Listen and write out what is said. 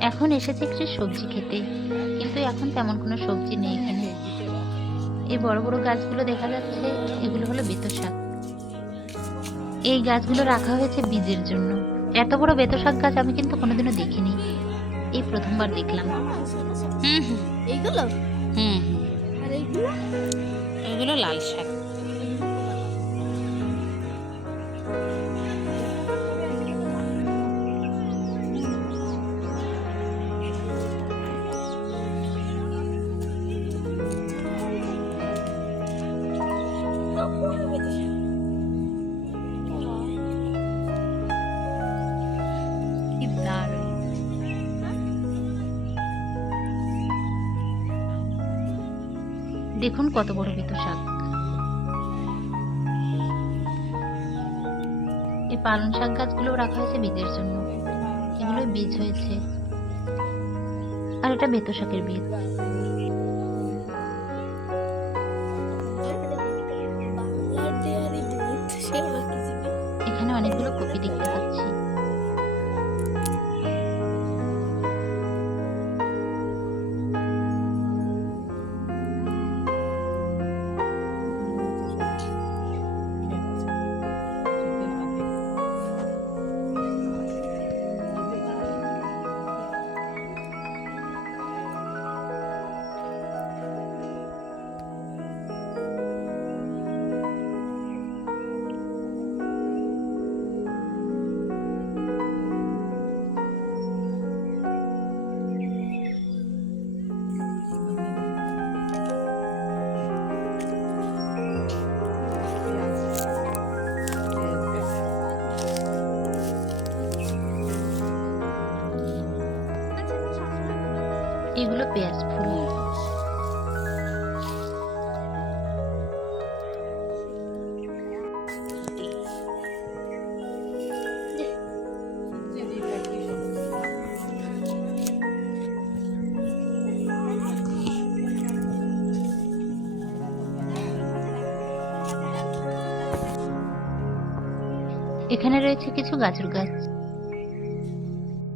এখন এসেছে একটু সবজি খেতে কিন্তু এখন তেমন কোনো সবজি নেই এখানে। এই বড় বড় গাছগুলো দেখা যাচ্ছে এগুলো হলো বেতো শাক। এই গাছগুলো রাখা হয়েছে বীজের জন্য। এত বড় বেতো শাক গাছ আমি কিন্তু কোনোদিনও দেখিনি। এই প্রথমবার দেখলাম। হুম হুম। এইগুলো? হুম আর এগুলো লাল শাক। দেখুন কত বড় বেতো শাক। এই পালং শাক গাছগুলো রাখা হয়েছে বীজের জন্য। এগুলো বীজ হয়েছে। আর এটা বেতো শাকের বীজ। এখানে অনেকগুলো কপি দেখতে পাচ্ছি। এগুলো পেঁয়াজ ফুল। এখানে রয়েছে কিছু গাজর গাছ।